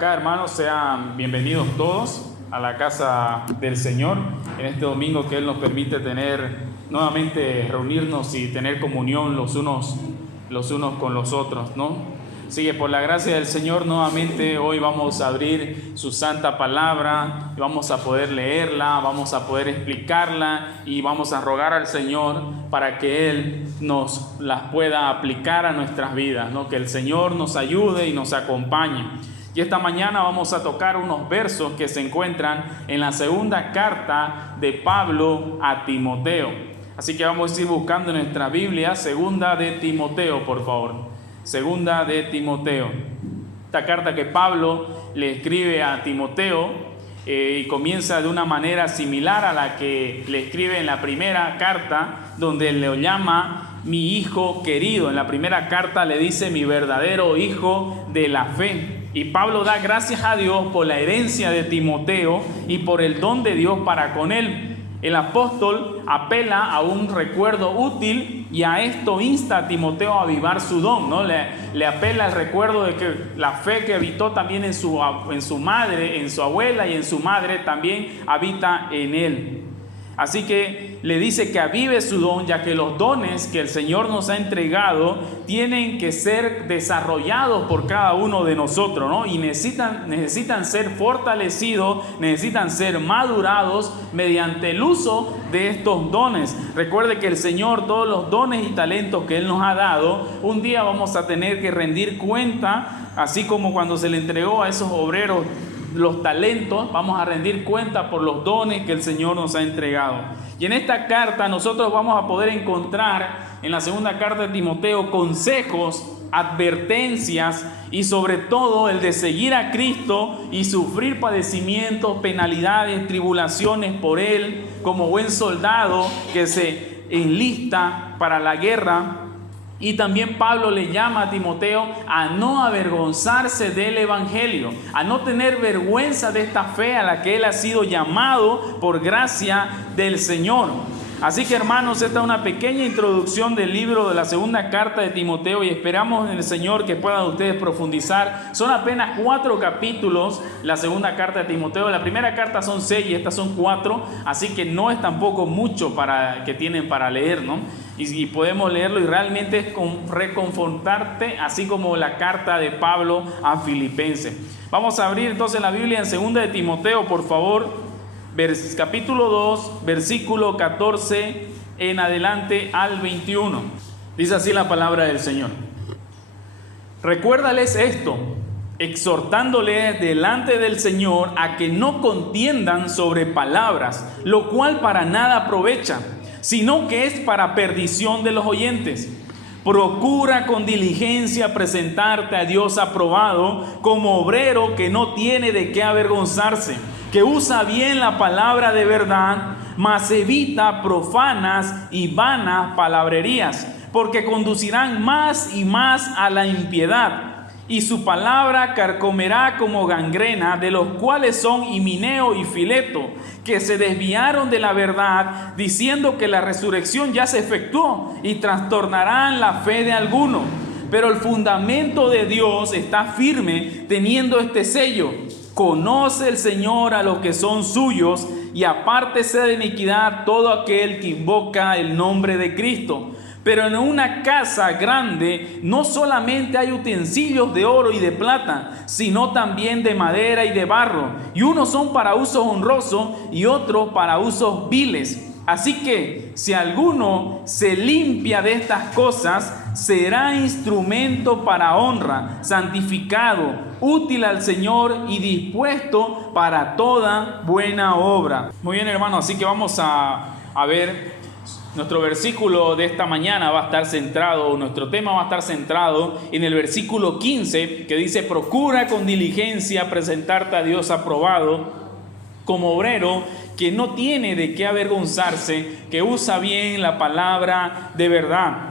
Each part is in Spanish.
acá, hermanos, sean bienvenidos todos a la casa del Señor en este domingo que Él nos permite tener nuevamente, reunirnos y tener comunión los unos con los otros, ¿no? Así que por la gracia del Señor nuevamente hoy vamos a abrir su santa palabra, vamos a poder leerla, vamos a poder explicarla y vamos a rogar al Señor para que Él nos las pueda aplicar a nuestras vidas, ¿no? Que el Señor nos ayude y nos acompañe. Y esta mañana vamos a tocar unos versos que se encuentran en la segunda carta de Pablo a Timoteo. Así que vamos a ir buscando en nuestra Biblia, segunda de Timoteo, por favor. Segunda de Timoteo. Esta carta que Pablo le escribe a Timoteo y comienza de una manera similar a la que le escribe en la primera carta, donde le llama mi hijo querido. En la primera carta le dice mi verdadero hijo de la fe. Y Pablo da gracias a Dios por la herencia de Timoteo y por el don de Dios para con él. El apóstol apela a un recuerdo útil y a esto insta a Timoteo a avivar su don, ¿no? Le apela al recuerdo de que la fe que habitó también en su madre, en su abuela y en su madre también habita en él. Así que le dice que avive su don, ya que los dones que el Señor nos ha entregado tienen que ser desarrollados por cada uno de nosotros, ¿no? Y necesitan ser fortalecidos, necesitan ser madurados mediante el uso de estos dones. Recuerde que el Señor, todos los dones y talentos que Él nos ha dado, un día vamos a tener que rendir cuenta, así como cuando se le entregó a esos obreros los talentos, vamos a rendir cuenta por los dones que el Señor nos ha entregado. Y en esta carta nosotros vamos a poder encontrar en la segunda carta de Timoteo consejos, advertencias y sobre todo el de seguir a Cristo y sufrir padecimientos, penalidades, tribulaciones por Él como buen soldado que se enlista para la guerra. Y también Pablo le llama a Timoteo a no avergonzarse del Evangelio, a no tener vergüenza de esta fe a la que él ha sido llamado por gracia del Señor. Así que, hermanos, esta es una pequeña introducción del libro de la segunda carta de Timoteo y esperamos en el Señor que puedan ustedes profundizar. Son apenas 4 capítulos la segunda carta de Timoteo. La primera carta son 6 y estas son 4, así que no es tampoco mucho que tienen para leer, ¿no? Y podemos leerlo y realmente es reconfortarte, así como la carta de Pablo a Filipenses. Vamos a abrir entonces la Biblia en segunda de Timoteo, por favor. Capítulo 2, versículo 14 en adelante al 21. Dice así la palabra del Señor. Recuérdales esto, exhortándoles delante del Señor a que no contiendan sobre palabras, lo cual para nada aprovecha, sino que es para perdición de los oyentes. Procura con diligencia presentarte a Dios aprobado como obrero que no tiene de qué avergonzarse, que usa bien la palabra de verdad, mas evita profanas y vanas palabrerías, porque conducirán más y más a la impiedad, y su palabra carcomerá como gangrena, de los cuales son Himeneo y Fileto, que se desviaron de la verdad, diciendo que la resurrección ya se efectuó, y trastornarán la fe de algunos. Pero el fundamento de Dios está firme, teniendo este sello: conoce el Señor a los que son suyos, y apártese de iniquidad todo aquel que invoca el nombre de Cristo. Pero en una casa grande no solamente hay utensilios de oro y de plata, sino también de madera y de barro, y unos son para usos honrosos y otros para usos viles. Así que si alguno se limpia de estas cosas, será instrumento para honra, santificado, útil al Señor y dispuesto para toda buena obra. Muy bien, hermano, así que vamos a ver. Nuestro versículo de esta mañana va a estar centrado, nuestro tema va a estar centrado en el versículo 15, que dice: procura con diligencia presentarte a Dios aprobado como obrero que no tiene de qué avergonzarse, que usa bien la palabra de verdad.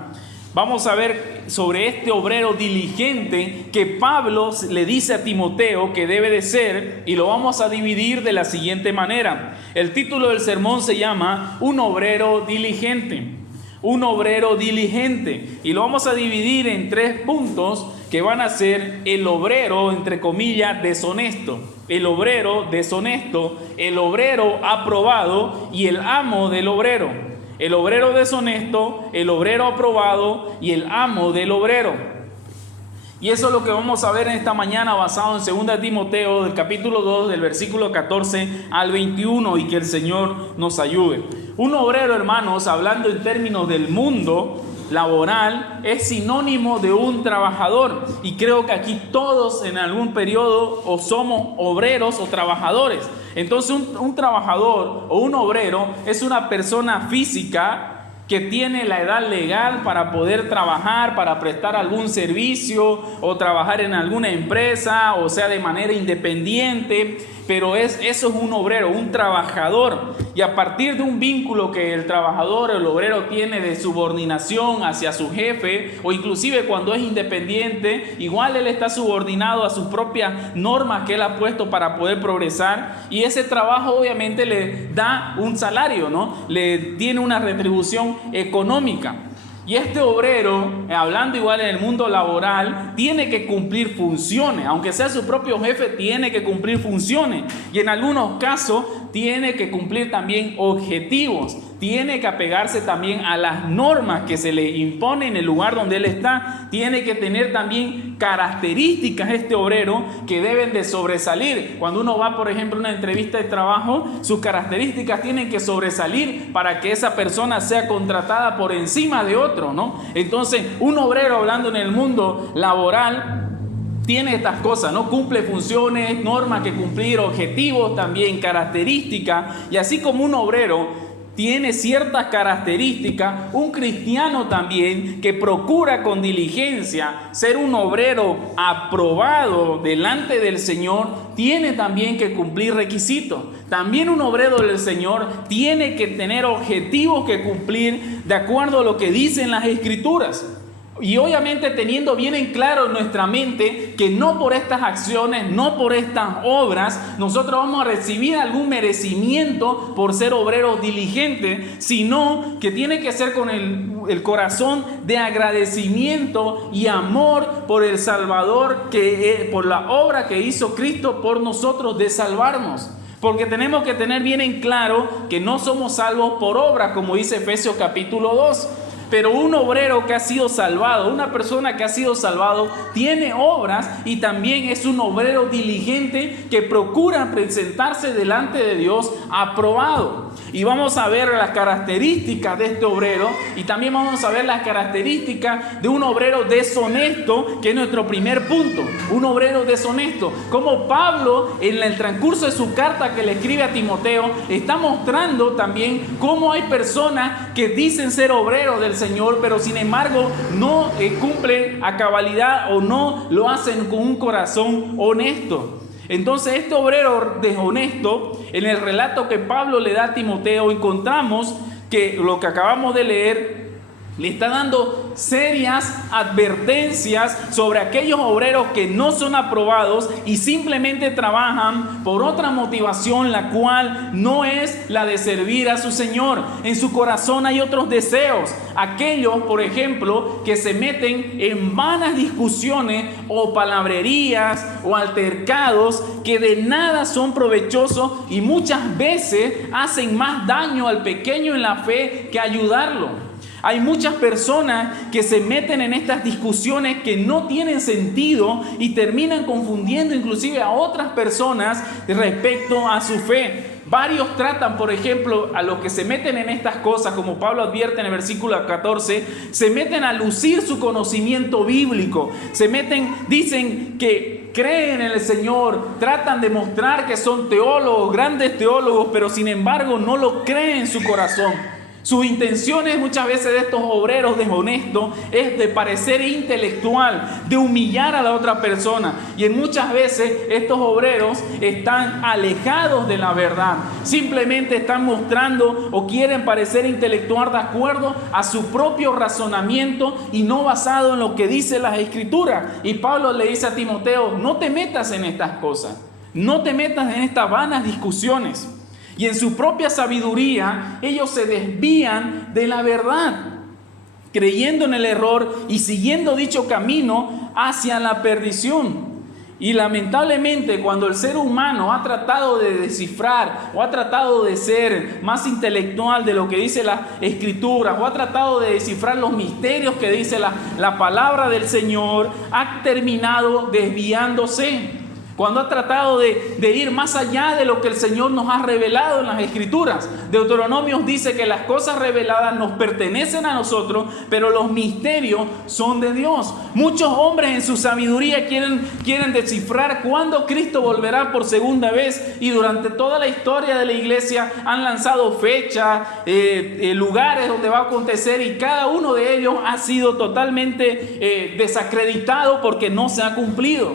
Vamos a ver sobre este obrero diligente que Pablo le dice a Timoteo que debe de ser, y lo vamos a dividir de la siguiente manera. El título del sermón se llama Un obrero diligente. Un obrero diligente. Y lo vamos a dividir en 3 puntos que van a ser el obrero, entre comillas, deshonesto. El obrero deshonesto, el obrero aprobado y el amo del obrero. El obrero deshonesto, el obrero aprobado y el amo del obrero. Y eso es lo que vamos a ver en esta mañana basado en 2 Timoteo, del capítulo 2, del versículo 14 al 21, y que el Señor nos ayude. Un obrero, hermanos, hablando en términos del mundo laboral, es sinónimo de un trabajador. Y creo que aquí todos en algún periodo o somos obreros o trabajadores. Entonces un trabajador o un obrero es una persona física que tiene la edad legal para poder trabajar, para prestar algún servicio o trabajar en alguna empresa, o sea, de manera independiente, pero eso es un obrero, un trabajador. Y a partir de un vínculo que el trabajador, el obrero tiene de subordinación hacia su jefe, o inclusive cuando es independiente, igual él está subordinado a sus propias normas que él ha puesto para poder progresar, y ese trabajo obviamente le da un salario, ¿no? Le tiene una retribución económica. Y este obrero, hablando igual en el mundo laboral, tiene que cumplir funciones. Aunque sea su propio jefe, tiene que cumplir funciones. Y en algunos casos tiene que cumplir también objetivos. Tiene que apegarse también a las normas que se le imponen en el lugar donde él está. Tiene que tener también características este obrero que deben de sobresalir. Cuando uno va, por ejemplo, a una entrevista de trabajo, sus características tienen que sobresalir para que esa persona sea contratada por encima de otro, ¿no? Entonces, un obrero, hablando en el mundo laboral, tiene estas cosas, ¿no? Cumple funciones, normas que cumplir, objetivos también, características. Y así como un obrero tiene ciertas características, un cristiano también que procura con diligencia ser un obrero aprobado delante del Señor, tiene también que cumplir requisitos. También un obrero del Señor tiene que tener objetivos que cumplir de acuerdo a lo que dicen las Escrituras. Y obviamente teniendo bien en claro en nuestra mente que no por estas acciones, no por estas obras, nosotros vamos a recibir algún merecimiento por ser obreros diligentes, sino que tiene que ser con el corazón de agradecimiento y amor por el Salvador, por la obra que hizo Cristo por nosotros de salvarnos. Porque tenemos que tener bien en claro que no somos salvos por obras, como dice Efesios capítulo 2. Pero un obrero que ha sido salvado, una persona que ha sido salvado, tiene obras y también es un obrero diligente que procura presentarse delante de Dios aprobado. Y vamos a ver las características de este obrero y también vamos a ver las características de un obrero deshonesto, que es nuestro primer punto, un obrero deshonesto. Como Pablo en el transcurso de su carta que le escribe a Timoteo está mostrando también cómo hay personas que dicen ser obreros del Señor, pero sin embargo no cumplen a cabalidad o no lo hacen con un corazón honesto. Entonces este obrero deshonesto, en el relato que Pablo le da a Timoteo, encontramos que lo que acabamos de leer le está dando serias advertencias sobre aquellos obreros que no son aprobados y simplemente trabajan por otra motivación, la cual no es la de servir a su Señor. En su corazón hay otros deseos. Aquellos, por ejemplo, que se meten en vanas discusiones o palabrerías o altercados que de nada son provechosos y muchas veces hacen más daño al pequeño en la fe que ayudarlo. Hay muchas personas que se meten en estas discusiones que no tienen sentido y terminan confundiendo inclusive a otras personas respecto a su fe. Varios tratan, por ejemplo, a los que se meten en estas cosas, como Pablo advierte en el versículo 14, se meten a lucir su conocimiento bíblico, se meten, dicen que creen en el Señor, tratan de mostrar que son teólogos, grandes teólogos, pero sin embargo no lo creen en su corazón. Sus intenciones muchas veces de estos obreros deshonestos es de parecer intelectual, de humillar a la otra persona. Y en muchas veces estos obreros están alejados de la verdad. Simplemente están mostrando o quieren parecer intelectual de acuerdo a su propio razonamiento y no basado en lo que dice las Escrituras. Y Pablo le dice a Timoteo, no te metas en estas cosas, no te metas en estas vanas discusiones. Y en su propia sabiduría, ellos se desvían de la verdad. creyendo en el error y siguiendo dicho camino hacia la perdición. Y lamentablemente, cuando el ser humano ha tratado de descifrar o ha tratado de ser más intelectual de lo que dice la Escritura o ha tratado de descifrar los misterios que dice la palabra del Señor, ha terminado desviándose. Cuando ha tratado de ir más allá de lo que el Señor nos ha revelado en las Escrituras. Deuteronomio dice que las cosas reveladas nos pertenecen a nosotros, pero los misterios son de Dios. Muchos hombres en su sabiduría quieren descifrar cuándo Cristo volverá por segunda vez, y durante toda la historia de la iglesia han lanzado fechas, lugares donde va a acontecer, y cada uno de ellos ha sido totalmente desacreditado porque no se ha cumplido.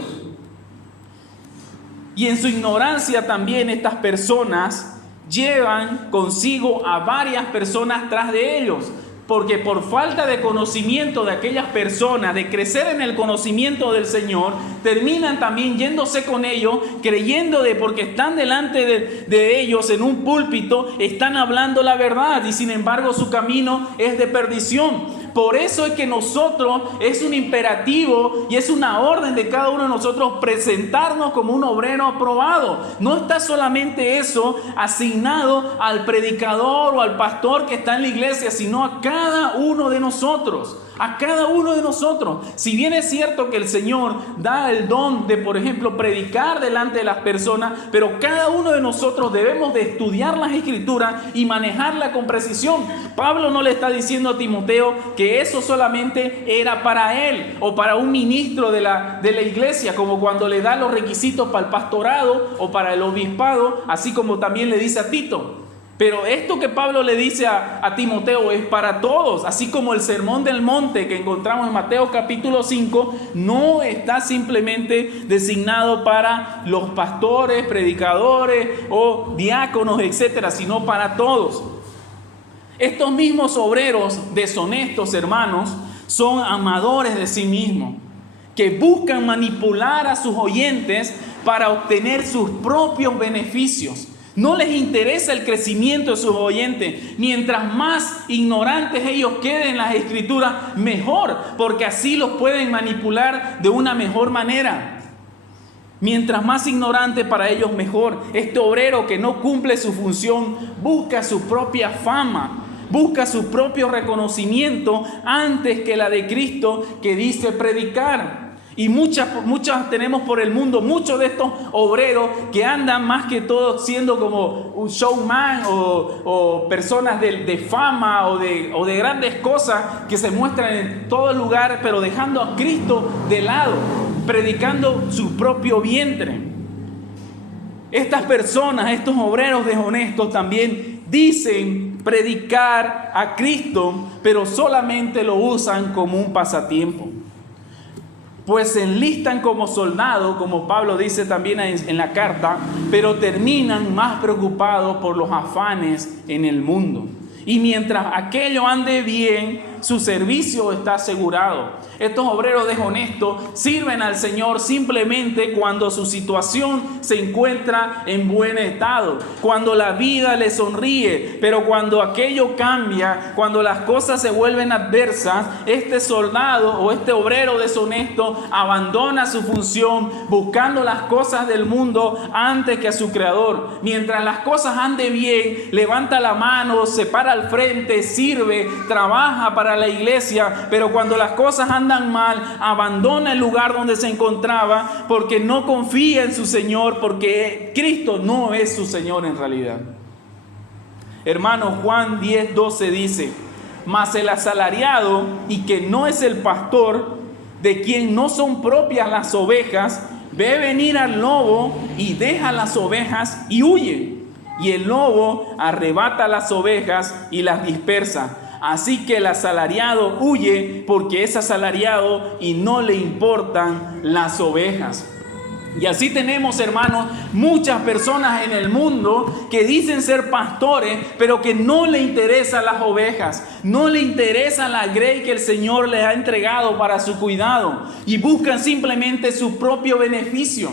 Y en su ignorancia también estas personas llevan consigo a varias personas tras de ellos, porque por falta de conocimiento de aquellas personas, de crecer en el conocimiento del Señor, terminan también yéndose con ellos, creyendo de porque están delante de ellos en un púlpito, están hablando la verdad, y sin embargo su camino es de perdición. Por eso es que nosotros, es un imperativo y es una orden de cada uno de nosotros presentarnos como un obrero aprobado. No está solamente eso asignado al predicador o al pastor que está en la iglesia, sino a cada uno de nosotros. A cada uno de nosotros. Si bien es cierto que el Señor da el don de, por ejemplo, predicar delante de las personas, pero cada uno de nosotros debemos de estudiar las Escrituras y manejarla con precisión. Pablo no le está diciendo a Timoteo que eso solamente era para él o para un ministro de la iglesia, como cuando le da los requisitos para el pastorado o para el obispado, así como también le dice a Tito. Pero esto que Pablo le dice a Timoteo es para todos, así como el sermón del monte que encontramos en Mateo capítulo 5 no está simplemente designado para los pastores, predicadores o diáconos, etcétera, sino para todos. Estos mismos obreros deshonestos, hermanos, son amadores de sí mismos, que buscan manipular a sus oyentes para obtener sus propios beneficios. No les interesa el crecimiento de sus oyentes. Mientras más ignorantes ellos queden en las Escrituras, mejor, porque así los pueden manipular de una mejor manera. Mientras más ignorante para ellos, mejor. Este obrero que no cumple su función busca su propia fama, busca su propio reconocimiento antes que la de Cristo, que dice predicar. Y muchas tenemos por el mundo, muchos de estos obreros que andan más que todo siendo como un showman o personas de fama o de grandes cosas que se muestran en todo lugar, pero dejando a Cristo de lado, predicando su propio vientre. Estas personas, estos obreros deshonestos también dicen predicar a Cristo, pero solamente lo usan como un pasatiempo. Pues se enlistan como soldados, como Pablo dice también en la carta, pero terminan más preocupados por los afanes en el mundo. Y mientras aquello ande bien, su servicio está asegurado. Estos obreros deshonestos sirven al Señor simplemente cuando su situación se encuentra en buen estado, cuando la vida le sonríe, pero cuando aquello cambia, cuando las cosas se vuelven adversas, este soldado o este obrero deshonesto abandona su función buscando las cosas del mundo antes que a su Creador. Mientras las cosas anden bien, levanta la mano, se para al frente, sirve, trabaja para la iglesia, pero cuando las cosas andan mal, abandona el lugar donde se encontraba porque no confía en su Señor, porque Cristo no es su Señor en realidad. Hermano, Juan 10:12 dice: mas el asalariado, y que no es el pastor, de quien no son propias las ovejas, ve venir al lobo y deja las ovejas y huye. Y el lobo arrebata las ovejas y las dispersa. Así que el asalariado huye porque es asalariado y no le importan las ovejas. Y así tenemos, hermanos, muchas personas en el mundo que dicen ser pastores, pero que no le interesan las ovejas, no le interesa la grey que el Señor les ha entregado para su cuidado, y buscan simplemente su propio beneficio.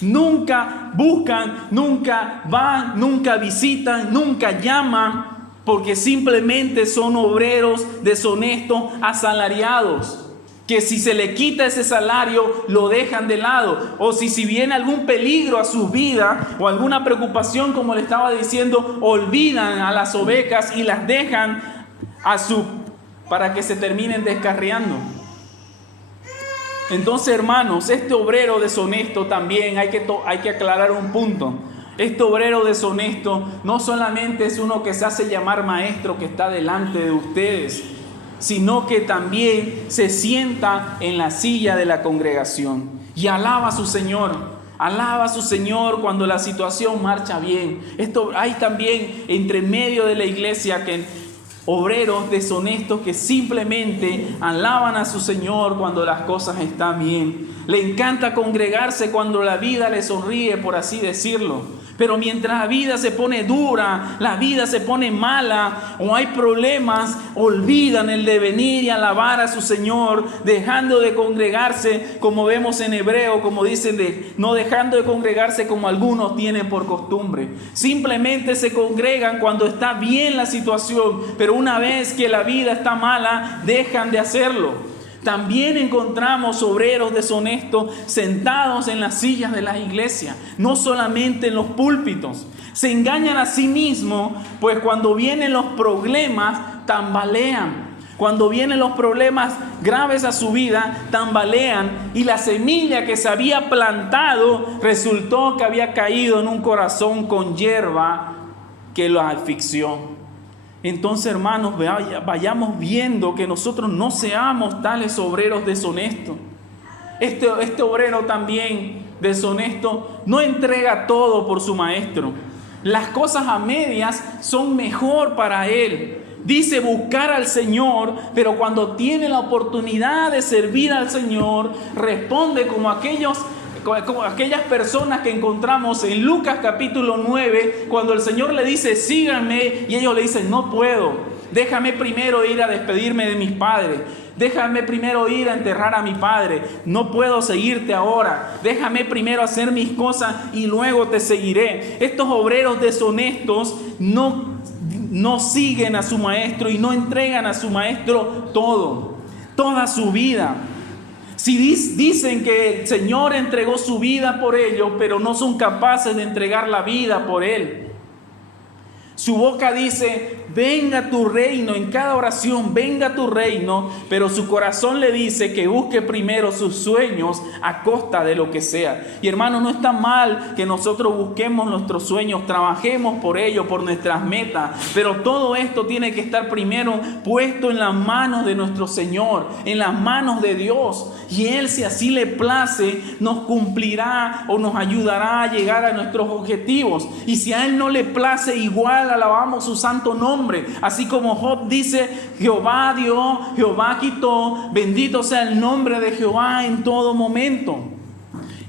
Nunca buscan, nunca van, nunca visitan, nunca llaman porque simplemente son obreros deshonestos asalariados, que si se le quita ese salario lo dejan de lado, o si viene algún peligro a sus vidas o alguna preocupación, como le estaba diciendo, olvidan a las ovejas y las dejan para que se terminen descarriando. Entonces, hermanos, este obrero deshonesto también hay que aclarar un punto. Este obrero deshonesto no solamente es uno que se hace llamar maestro, que está delante de ustedes, sino que también se sienta en la silla de la congregación y alaba a su Señor. Alaba a su Señor cuando la situación marcha bien. Hay también entre medio de la iglesia obreros deshonestos que simplemente alaban a su Señor cuando las cosas están bien. Le encanta congregarse cuando la vida le sonríe, por así decirlo. Pero mientras la vida se pone dura, la vida se pone mala o hay problemas, olvidan el de venir y alabar a su Señor, dejando de congregarse, como vemos en Hebreo, como dicen, no dejando de congregarse como algunos tienen por costumbre. Simplemente se congregan cuando está bien la situación, pero una vez que la vida está mala, dejan de hacerlo. También encontramos obreros deshonestos sentados en las sillas de las iglesias, no solamente en los púlpitos. Se engañan a sí mismos, pues cuando vienen los problemas, tambalean. Cuando vienen los problemas graves a su vida, tambalean, y la semilla que se había plantado resultó que había caído en un corazón con hierba que los asfixió. Entonces, hermanos, vayamos viendo que nosotros no seamos tales obreros deshonestos. Este obrero también deshonesto no entrega todo por su maestro. Las cosas a medias son mejor para él. Dice buscar al Señor, pero cuando tiene la oportunidad de servir al Señor, responde como aquellas personas que encontramos en Lucas capítulo 9, cuando el Señor le dice, síganme, y ellos le dicen, no puedo, déjame primero ir a despedirme de mis padres, déjame primero ir a enterrar a mi padre, no puedo seguirte ahora, déjame primero hacer mis cosas y luego te seguiré. Estos obreros deshonestos no siguen a su maestro y no entregan a su maestro toda su vida. Si dicen que el Señor entregó su vida por ellos, pero no son capaces de entregar la vida por Él. Su boca dice, venga tu reino, en cada oración, venga tu reino, pero su corazón le dice que busque primero sus sueños a costa de lo que sea. Y hermano, no está mal que nosotros busquemos nuestros sueños, trabajemos por ellos, por nuestras metas, pero todo esto tiene que estar primero puesto en las manos de nuestro Señor, en las manos de Dios. Y Él, si así le place, nos cumplirá o nos ayudará a llegar a nuestros objetivos. Y si a Él no le place, igual alabamos su santo nombre. Así como Job dice, Jehová dio, Jehová quitó, bendito sea el nombre de Jehová en todo momento.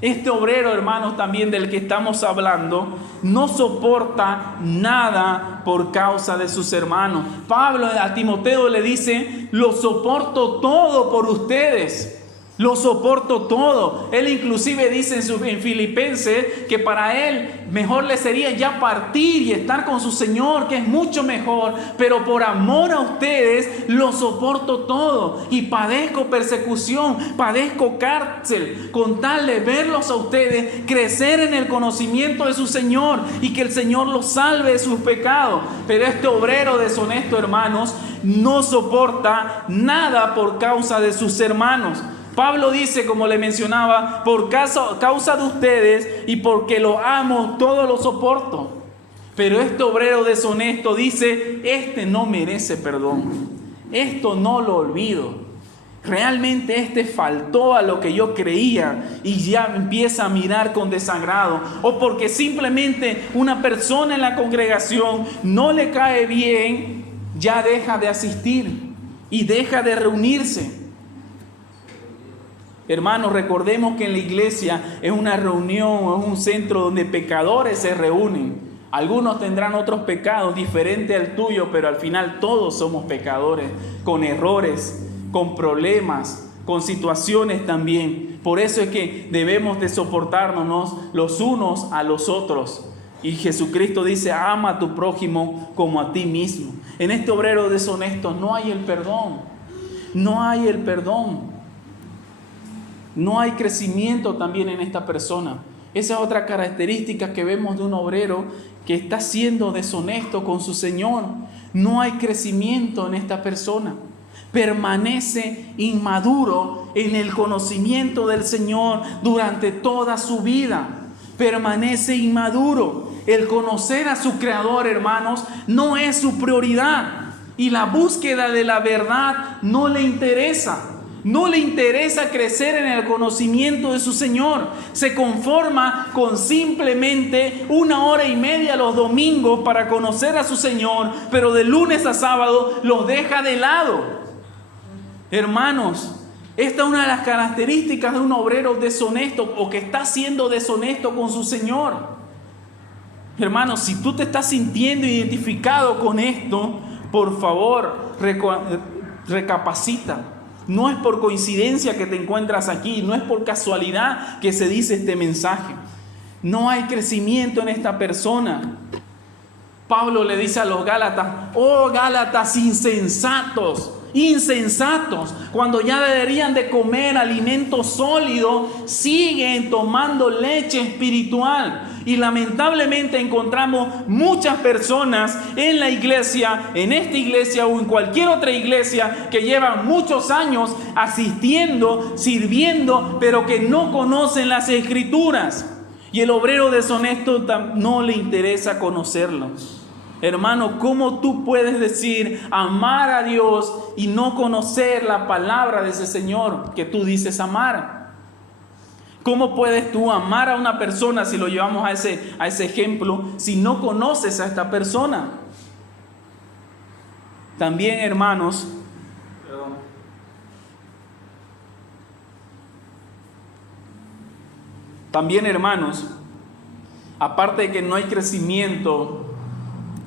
Este obrero, hermanos, también del que estamos hablando, no soporta nada por causa de sus hermanos. Pablo a Timoteo le dice, lo soporto todo por ustedes. Lo soporto todo. Él inclusive dice en Filipenses que para él mejor le sería ya partir y estar con su Señor, que es mucho mejor. Pero por amor a ustedes lo soporto todo. Y padezco persecución, padezco cárcel, con tal de verlos a ustedes crecer en el conocimiento de su Señor y que el Señor los salve de sus pecados. Pero este obrero deshonesto, hermanos, no soporta nada por causa de sus hermanos. Pablo dice, como le mencionaba, por causa de ustedes y porque los amo, todo lo soporto. Pero este obrero deshonesto dice, este no merece perdón, esto no lo olvido. Realmente este faltó a lo que yo creía y ya empieza a mirar con desagrado. O porque simplemente una persona en la congregación no le cae bien, ya deja de asistir y deja de reunirse. Hermanos, recordemos que en la iglesia es una reunión, es un centro donde pecadores se reúnen. Algunos tendrán otros pecados diferentes al tuyo, pero al final todos somos pecadores, con errores, con problemas, con situaciones también. Por eso es que debemos de soportarnos los unos a los otros. Y Jesucristo dice, ama a tu prójimo como a ti mismo. En este obrero deshonesto no hay el perdón. No hay el perdón. No hay crecimiento también en esta persona. Esa es otra característica que vemos de un obrero que está siendo deshonesto con su Señor. No hay crecimiento en esta persona. Permanece inmaduro en el conocimiento del Señor durante toda su vida. Permanece inmaduro. El conocer a su Creador, hermanos, no es su prioridad. Y la búsqueda de la verdad no le interesa. No le interesa crecer en el conocimiento de su Señor. Se conforma con simplemente 1 hora y media los domingos para conocer a su Señor, pero de lunes a sábado los deja de lado. Hermanos, esta es una de las características de un obrero deshonesto o que está siendo deshonesto con su Señor. Hermanos, si tú te estás sintiendo identificado con esto, por favor, recapacita. No es por coincidencia que te encuentras aquí, no es por casualidad que se dice este mensaje. No hay crecimiento en esta persona. Pablo le dice a los Gálatas, oh Gálatas insensatos, cuando ya deberían de comer alimento sólido, siguen tomando leche espiritual. Y lamentablemente encontramos muchas personas en la iglesia, en esta iglesia o en cualquier otra iglesia, que llevan muchos años asistiendo, sirviendo, pero que no conocen las Escrituras. Y el obrero deshonesto no le interesa conocerlo. Hermano, ¿cómo tú puedes decir amar a Dios y no conocer la palabra de ese Señor que tú dices amar? ¿Cómo puedes tú amar a una persona, si lo llevamos a ese ejemplo, si no conoces a esta persona? También, hermanos, aparte de que no hay crecimiento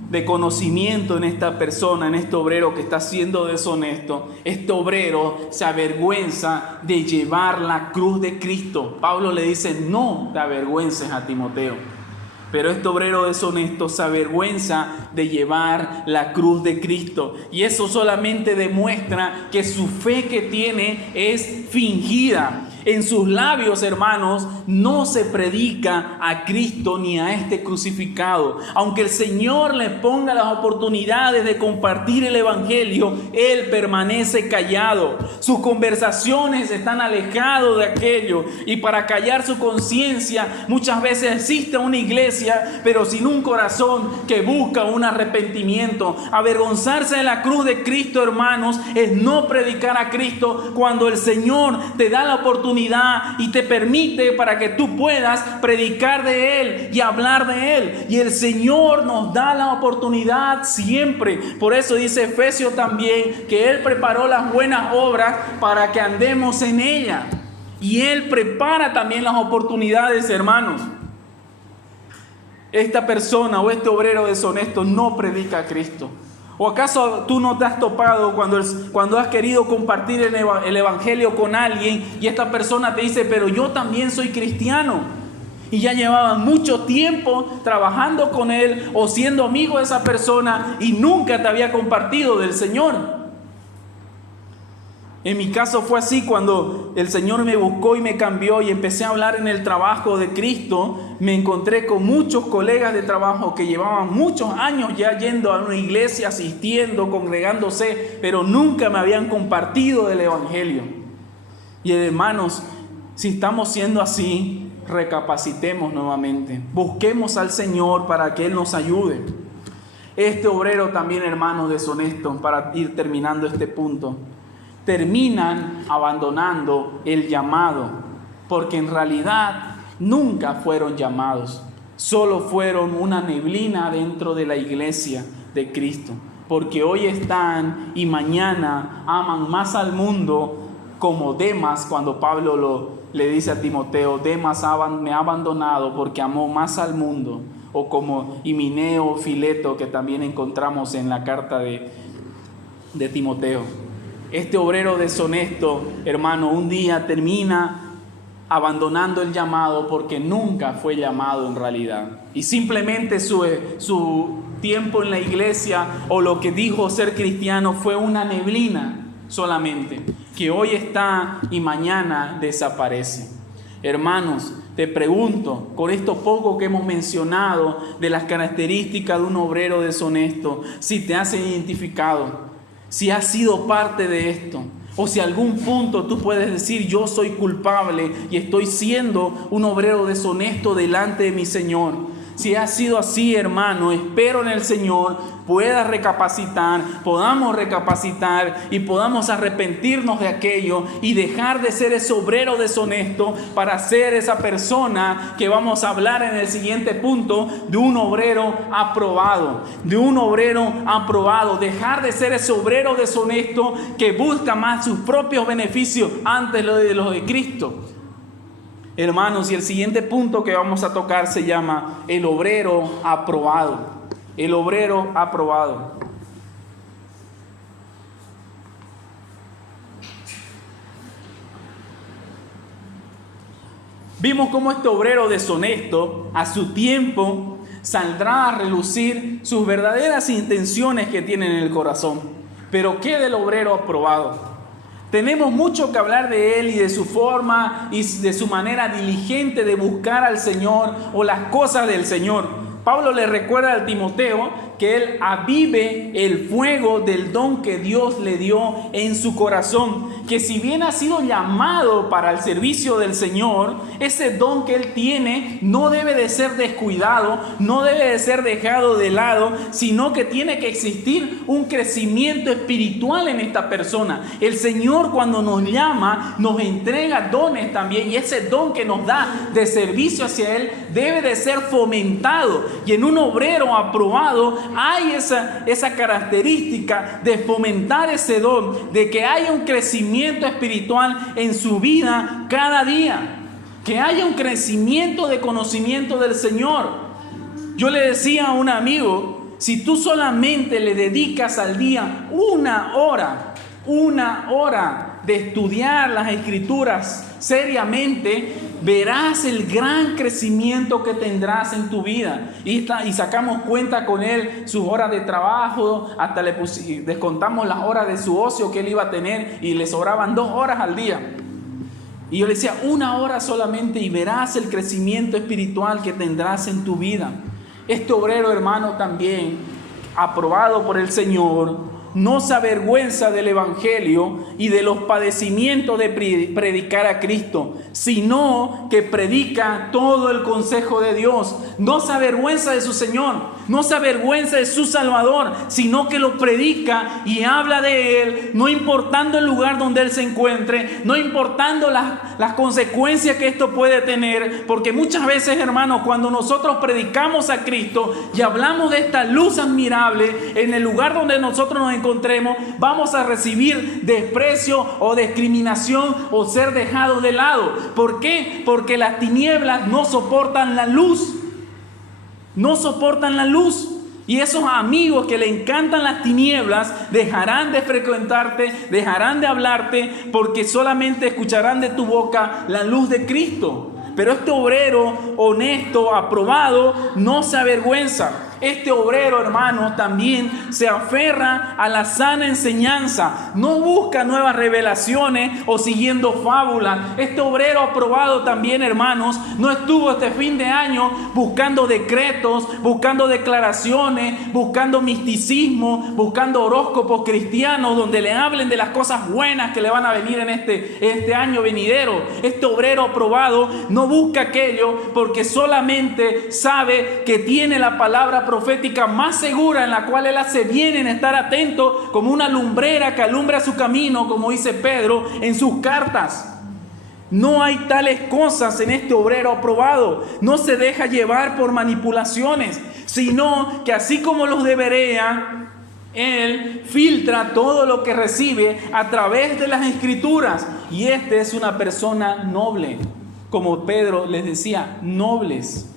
de conocimiento en esta persona, en este obrero que está siendo deshonesto, este obrero se avergüenza de llevar la cruz de Cristo. Pablo le dice, no te avergüences a Timoteo. Pero este obrero deshonesto se avergüenza de llevar la cruz de Cristo. Y eso solamente demuestra que su fe que tiene es fingida. En sus labios, hermanos, no se predica a Cristo ni a este crucificado. Aunque el Señor le ponga las oportunidades de compartir el Evangelio, Él permanece callado. Sus conversaciones están alejadas de aquello. Y para callar su conciencia, muchas veces existe una iglesia, pero sin un corazón que busca un arrepentimiento. Avergonzarse de la cruz de Cristo, hermanos, es no predicar a Cristo cuando el Señor te da la oportunidad y te permite para que tú puedas predicar de Él y hablar de Él. Y el Señor nos da la oportunidad siempre. Por eso dice Efesios también que Él preparó las buenas obras para que andemos en ellas. Y Él prepara también las oportunidades, hermanos. Esta persona o este obrero deshonesto no predica a Cristo. ¿O acaso tú no te has topado cuando has querido compartir el Evangelio con alguien y esta persona te dice, pero yo también soy cristiano? Y ya llevaba mucho tiempo trabajando con él o siendo amigo de esa persona y nunca te había compartido del Señor. En mi caso fue así cuando el Señor me buscó y me cambió y empecé a hablar en el trabajo de Cristo. Me encontré con muchos colegas de trabajo que llevaban muchos años ya yendo a una iglesia, asistiendo, congregándose, pero nunca me habían compartido del Evangelio. Y hermanos, si estamos siendo así, recapacitemos nuevamente. Busquemos al Señor para que Él nos ayude. Este obrero también, hermanos, deshonesto, para ir terminando este punto, terminan abandonando el llamado, porque en realidad nunca fueron llamados, solo fueron una neblina dentro de la iglesia de Cristo, porque hoy están y mañana aman más al mundo, como Demas, cuando Pablo le dice a Timoteo, Demas me ha abandonado porque amó más al mundo, o como Himeneo, Fileto, que también encontramos en la carta de Timoteo. Este obrero deshonesto, hermano, un día termina abandonando el llamado porque nunca fue llamado en realidad. Y simplemente su tiempo en la iglesia o lo que dijo ser cristiano fue una neblina solamente, que hoy está y mañana desaparece. Hermanos, te pregunto, con esto poco que hemos mencionado de las características de un obrero deshonesto, si te has identificado, si has sido parte de esto, o si algún punto tú puedes decir, yo soy culpable y estoy siendo un obrero deshonesto delante de mi Señor. Si ha sido así, hermano, espero en el Señor puedas recapacitar, podamos recapacitar y podamos arrepentirnos de aquello y dejar de ser ese obrero deshonesto para ser esa persona que vamos a hablar en el siguiente punto, de un obrero aprobado, de un obrero aprobado. Dejar de ser ese obrero deshonesto que busca más sus propios beneficios antes de los de Cristo. Hermanos, y el siguiente punto que vamos a tocar se llama el obrero aprobado. El obrero aprobado. Vimos cómo este obrero deshonesto a su tiempo saldrá a relucir sus verdaderas intenciones que tiene en el corazón. Pero ¿qué del obrero aprobado? Tenemos mucho que hablar de él y de su forma y de su manera diligente de buscar al Señor o las cosas del Señor. Pablo le recuerda al Timoteo que él avive el fuego del don que Dios le dio en su corazón, que si bien ha sido llamado para el servicio del Señor, ese don que él tiene no debe de ser descuidado, no debe de ser dejado de lado, sino que tiene que existir un crecimiento espiritual en esta persona. El Señor, cuando nos llama, nos entrega dones también, y ese don que nos da de servicio hacia Él debe de ser fomentado, y en un obrero aprobado hay esa característica de fomentar ese don, de que haya un crecimiento espiritual en su vida cada día, que haya un crecimiento de conocimiento del Señor. Yo le decía a un amigo, si tú solamente le dedicas al día una hora de estudiar las Escrituras seriamente, verás el gran crecimiento que tendrás en tu vida. Y sacamos cuenta con él sus horas de trabajo, hasta descontamos las horas de su ocio que él iba a tener y le sobraban 2 horas al día. Y yo le decía, 1 hora solamente y verás el crecimiento espiritual que tendrás en tu vida. Este obrero, hermano, también aprobado por el Señor, no se avergüenza del Evangelio y de los padecimientos de predicar a Cristo, sino que predica todo el consejo de Dios. No se avergüenza de su Señor, no se avergüenza de su Salvador, sino que lo predica y habla de Él, no importando el lugar donde Él se encuentre, no importando las consecuencias que esto puede tener, porque muchas veces, hermanos, cuando nosotros predicamos a Cristo y hablamos de esta luz admirable en el lugar donde nosotros nos encontremos, vamos a recibir desprecio o discriminación o ser dejados de lado. ¿Por qué? Porque las tinieblas no soportan la luz. No soportan la luz. Y esos amigos que le encantan las tinieblas dejarán de frecuentarte, dejarán de hablarte, porque solamente escucharán de tu boca la luz de Cristo. Pero este obrero honesto, aprobado, no se avergüenza. Este obrero, hermano, también se aferra a la sana enseñanza. No busca nuevas revelaciones o siguiendo fábulas. Este obrero aprobado también, hermanos, no estuvo este fin de año buscando decretos, buscando declaraciones, buscando misticismo, buscando horóscopos cristianos donde le hablen de las cosas buenas que le van a venir en este año venidero. Este obrero aprobado no busca aquello porque solamente sabe que tiene la palabra profética más segura, en la cual él hace bien en estar atento como una lumbrera que alumbra su camino, como dice Pedro en sus cartas. No hay tales cosas en este obrero aprobado. No se deja llevar por manipulaciones, sino que así como los de Berea, él filtra todo lo que recibe a través de las Escrituras. Y este es una persona noble, como Pedro les decía, nobles.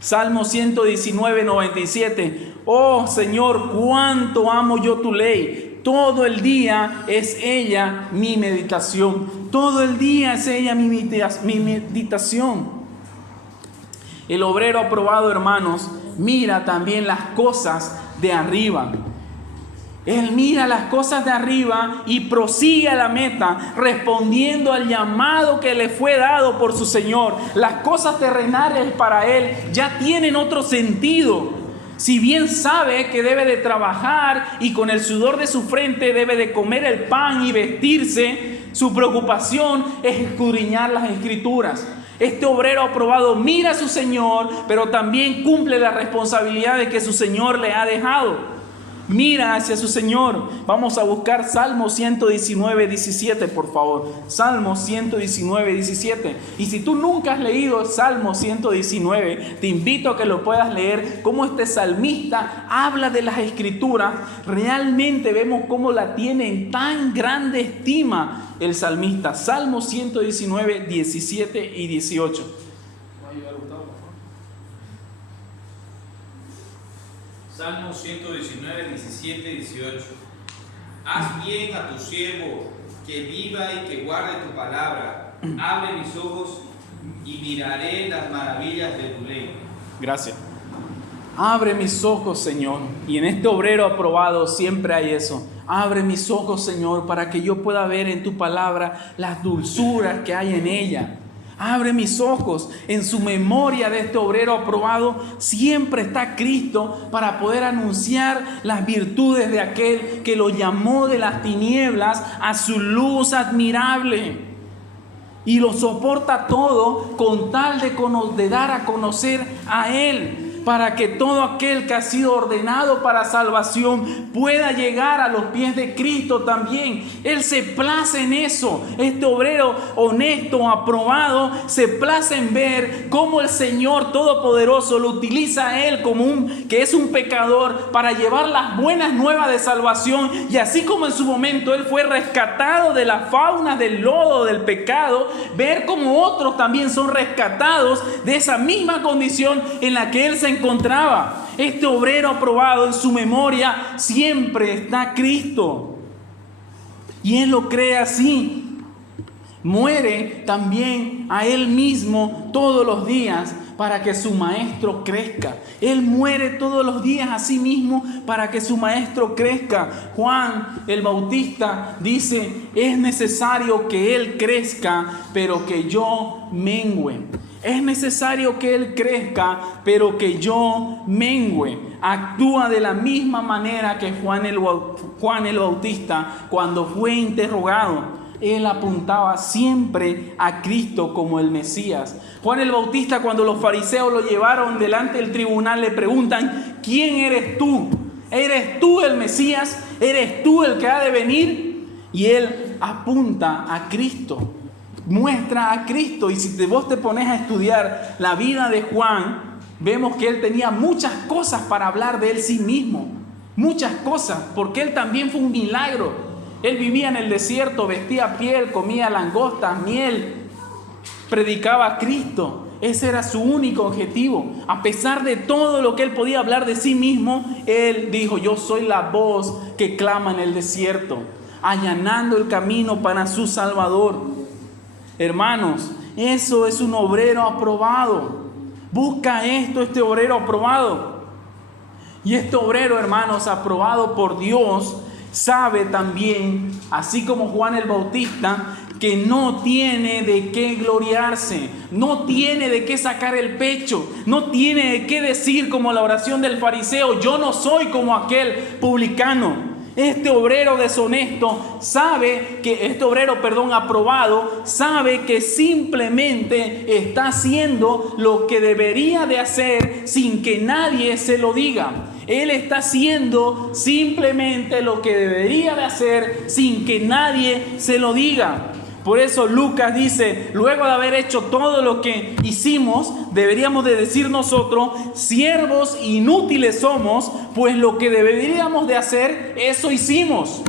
Salmo 119, 97. Oh Señor, cuánto amo yo tu ley. todo el día es ella mi meditación. Todo el día es ella mi meditación. El obrero aprobado, hermanos, mira también las cosas de arriba. Él mira las cosas de arriba y prosigue a la meta, respondiendo al llamado que le fue dado por su Señor. Las cosas terrenales para él ya tienen otro sentido. Si bien sabe que debe de trabajar y con el sudor de su frente debe de comer el pan y vestirse, su preocupación es escudriñar las Escrituras. Este obrero aprobado mira a su Señor, pero también cumple las responsabilidades que su Señor le ha dejado. Mira hacia su Señor. Vamos a buscar Salmo 119, 17, por favor. Salmo 119, 17. Y si tú nunca has leído Salmo 119, te invito a que lo puedas leer. Cómo este salmista habla de las Escrituras. Realmente vemos cómo la tiene en tan grande estima el salmista. Salmo 119, 17 y 18. Salmo 119, 17 y 18. Haz bien a tu siervo, que viva y que guarde tu palabra. Abre mis ojos y miraré las maravillas de tu ley. Gracias. Abre mis ojos, Señor. Y en este obrero aprobado siempre hay eso. Abre mis ojos, Señor, para que yo pueda ver en tu palabra las dulzuras que hay en ella. Abre mis ojos. En su memoria de este obrero aprobado siempre está Cristo para poder anunciar las virtudes de aquel que lo llamó de las tinieblas a su luz admirable. Y lo soporta todo con tal de dar a conocer a Él, para que todo aquel que ha sido ordenado para salvación pueda llegar a los pies de Cristo también. Él se place en eso. Este obrero honesto, aprobado, se place en ver cómo el Señor Todopoderoso lo utiliza a él que es un pecador, para llevar las buenas nuevas de salvación. Y así como en su momento él fue rescatado de la fauna, del lodo, del pecado, ver cómo otros también son rescatados de esa misma condición en la que él se encontraba. Este obrero aprobado, en su memoria siempre está Cristo, y él lo cree así. Muere también a él mismo todos los días para que su maestro crezca. Él muere todos los días a sí mismo para que su maestro crezca. Juan el Bautista dice: es necesario que él crezca, pero que yo mengüe. Es necesario que él crezca, pero que yo mengüe. Actúa de la misma manera que Juan el Bautista cuando fue interrogado. Él apuntaba siempre a Cristo como el Mesías. Juan el Bautista, cuando los fariseos lo llevaron delante del tribunal, le preguntan: ¿quién eres tú? ¿Eres tú el Mesías? ¿Eres tú el que ha de venir? Y él apunta a Cristo. Muestra a Cristo. Y si vos te pones a estudiar la vida de Juan, vemos que él tenía muchas cosas para hablar de él sí mismo. Muchas cosas, porque él también fue un milagro. Él vivía en el desierto, vestía piel, comía langostas, miel, predicaba a Cristo. Ese era su único objetivo. A pesar de todo lo que él podía hablar de sí mismo, él dijo: yo soy la voz que clama en el desierto, allanando el camino para su Salvador. Hermanos, eso es un obrero aprobado. Busca esto, este obrero aprobado. Y este obrero, hermanos, aprobado por Dios, sabe también, así como Juan el Bautista, que no tiene de qué gloriarse, no tiene de qué sacar el pecho, no tiene de qué decir como la oración del fariseo: yo no soy como aquel publicano. Este obrero deshonesto sabe que, aprobado, sabe que simplemente está haciendo lo que debería de hacer sin que nadie se lo diga. Él está haciendo simplemente lo que debería de hacer sin que nadie se lo diga. Por eso Lucas dice: luego de haber hecho todo lo que hicimos, deberíamos de decir nosotros: siervos inútiles somos, pues lo que deberíamos de hacer, eso hicimos.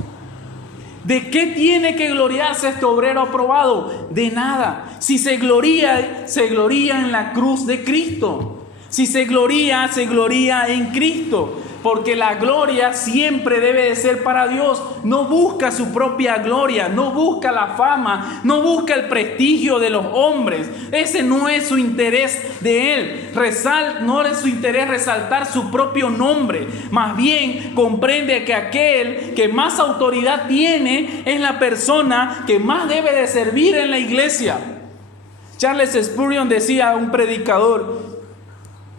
¿De qué tiene que gloriarse este obrero aprobado? De nada. Si se gloría en la cruz de Cristo. Si se gloría en Cristo. porque la gloria siempre debe de ser para Dios. No busca su propia gloria, no busca la fama, no busca el prestigio de los hombres. Ese no es su interés de él. No es su interés resaltar su propio nombre. Más bien comprende que aquel que más autoridad tiene es la persona que más debe de servir en la iglesia. Charles Spurgeon decía, un predicador,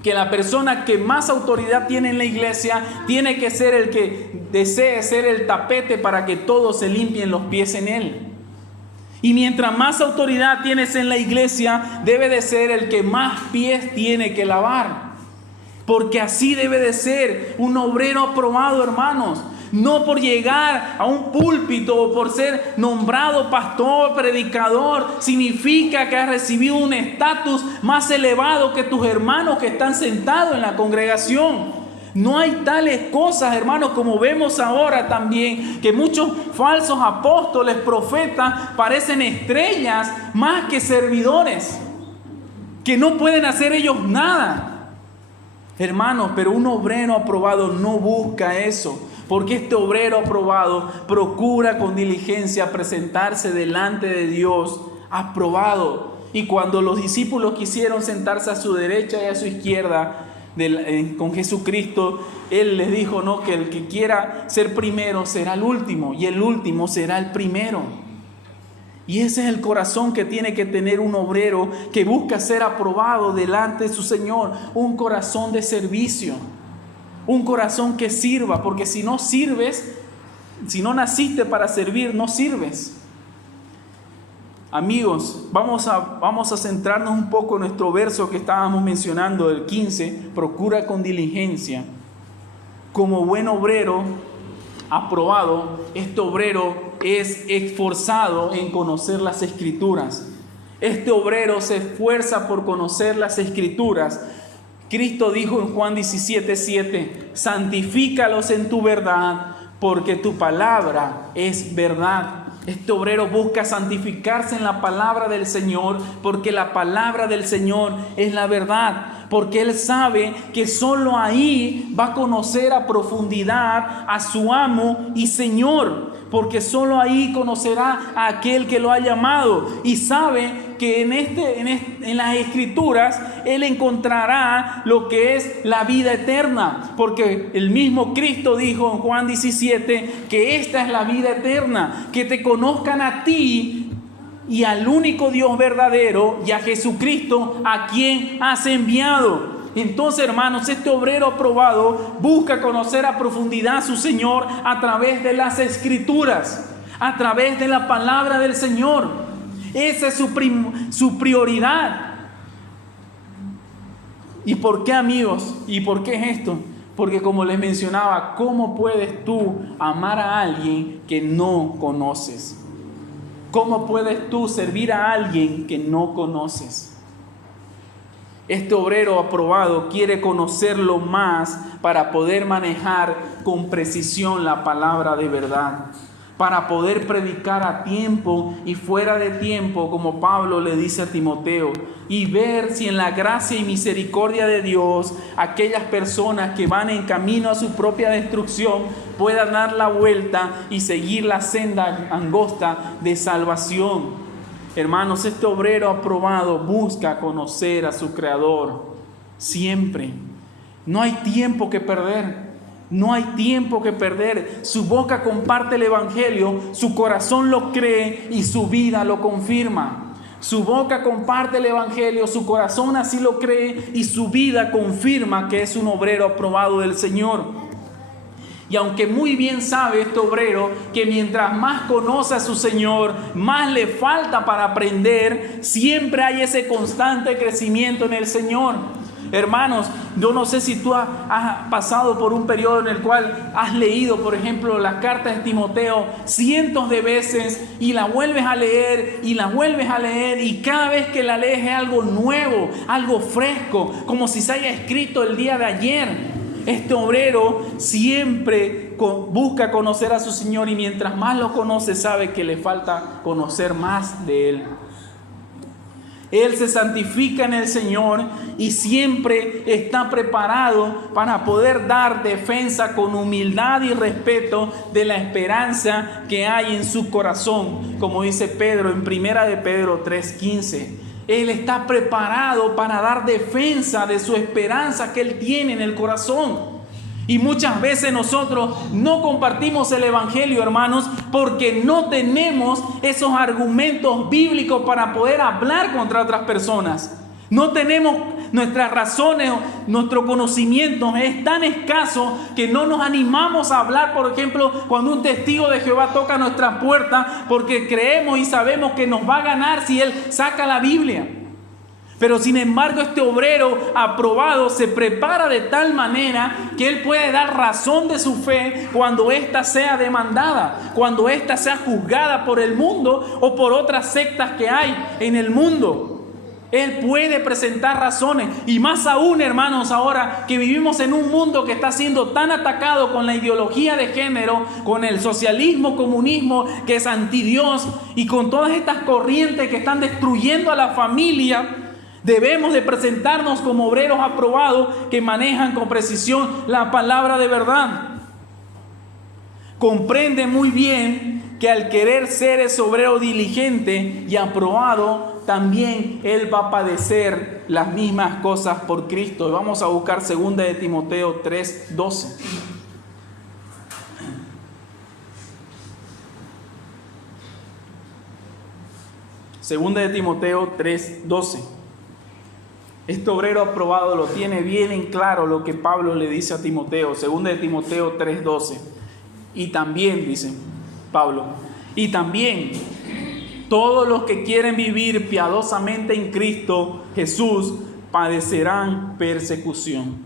que la persona que más autoridad tiene en la iglesia tiene que ser el que desee ser el tapete para que todos se limpien los pies en él. Y mientras más autoridad tienes en la iglesia, debe de ser el que más pies tiene que lavar. Porque así debe de ser un obrero aprobado, hermanos. No por llegar a un púlpito o por ser nombrado pastor, predicador, significa que has recibido un estatus más elevado que tus hermanos que están sentados en la congregación. No hay tales cosas, hermanos, como vemos ahora también, que muchos falsos apóstoles, profetas, parecen estrellas más que servidores, que no pueden hacer ellos nada. Hermanos, pero un obrero aprobado no busca eso. Porque este obrero aprobado procura con diligencia presentarse delante de Dios aprobado. Y cuando los discípulos quisieron sentarse a su derecha y a su izquierda con Jesucristo, Él les dijo, no, que el que quiera ser primero será el último y el último será el primero. Y ese es el corazón que tiene que tener un obrero que busca ser aprobado delante de su Señor. Un corazón de servicio. Un corazón que sirva, porque si no sirves, si no naciste para servir, no sirves. Amigos, vamos a centrarnos un poco en nuestro verso que estábamos mencionando, el 15. Procura con diligencia. Como buen obrero aprobado, este obrero es esforzado en conocer las Escrituras. Este obrero se esfuerza por conocer las Escrituras. Cristo dijo en Juan 17:7, santifícalos en tu verdad, porque tu palabra es verdad. Este obrero busca santificarse en la palabra del Señor, porque la palabra del Señor es la verdad. Porque él sabe que solo ahí va a conocer a profundidad a su amo y Señor. Porque solo ahí conocerá a aquel que lo ha llamado. Y sabe que en las Escrituras él encontrará lo que es la vida eterna. Porque el mismo Cristo dijo en Juan 17 que esta es la vida eterna, que te conozcan a ti y al único Dios verdadero y a Jesucristo a quien has enviado. Entonces, hermanos, este obrero aprobado busca conocer a profundidad a su Señor a través de las Escrituras, a través de la palabra del Señor. Esa es su prioridad. ¿Y por qué, amigos? ¿Y por qué es esto? Porque como les mencionaba, ¿cómo puedes tú amar a alguien que no conoces? ¿Cómo puedes tú servir a alguien que no conoces? Este obrero aprobado quiere conocerlo más para poder manejar con precisión la palabra de verdad, para poder predicar a tiempo y fuera de tiempo, como Pablo le dice a Timoteo, y ver si en la gracia y misericordia de Dios aquellas personas que van en camino a su propia destrucción puedan dar la vuelta y seguir la senda angosta de salvación. Hermanos, este obrero aprobado busca conocer a su Creador siempre. No hay tiempo que perder. No hay tiempo que perder. Su boca comparte el Evangelio, su corazón lo cree y su vida lo confirma. Su boca comparte el Evangelio, su corazón así lo cree y su vida confirma que es un obrero aprobado del Señor. Y aunque muy bien sabe este obrero que mientras más conoce a su Señor, más le falta para aprender, siempre hay ese constante crecimiento en el Señor. Hermanos, yo no sé si tú has pasado por un periodo en el cual has leído, por ejemplo, las cartas de Timoteo cientos de veces y la vuelves a leer y la vuelves a leer y cada vez que la lees es algo nuevo, algo fresco, como si se haya escrito el día de ayer. Este obrero siempre busca conocer a su Señor y mientras más lo conoce sabe que le falta conocer más de Él. Él se santifica en el Señor y siempre está preparado para poder dar defensa con humildad y respeto de la esperanza que hay en su corazón, como dice Pedro en 1 de Pedro 3:15. Él está preparado para dar defensa de su esperanza que Él tiene en el corazón. Y muchas veces nosotros no compartimos el Evangelio, hermanos, porque no tenemos esos argumentos bíblicos para poder hablar contra otras personas. No tenemos nuestras razones, nuestro conocimiento es tan escaso que no nos animamos a hablar, por ejemplo, cuando un testigo de Jehová toca nuestra puerta, porque creemos y sabemos que nos va a ganar si él saca la Biblia. Pero sin embargo, este obrero aprobado se prepara de tal manera que él puede dar razón de su fe cuando ésta sea demandada, cuando ésta sea juzgada por el mundo o por otras sectas que hay en el mundo. Él puede presentar razones, y más aún, hermanos, ahora que vivimos en un mundo que está siendo tan atacado con la ideología de género, con el socialismo, comunismo, que es antidios, y con todas estas corrientes que están destruyendo a la familia. Debemos de presentarnos como obreros aprobados que manejan con precisión la palabra de verdad. Comprende muy bien que al querer ser ese obrero diligente y aprobado, también él va a padecer las mismas cosas por Cristo. Vamos a buscar 2 de Timoteo 3:12. Segunda de Timoteo 3:12. Este obrero aprobado lo tiene bien en claro lo que Pablo le dice a Timoteo. 2 de Timoteo 3:12. Y también, dice Pablo, y también todos los que quieren vivir piadosamente en Cristo Jesús padecerán persecución.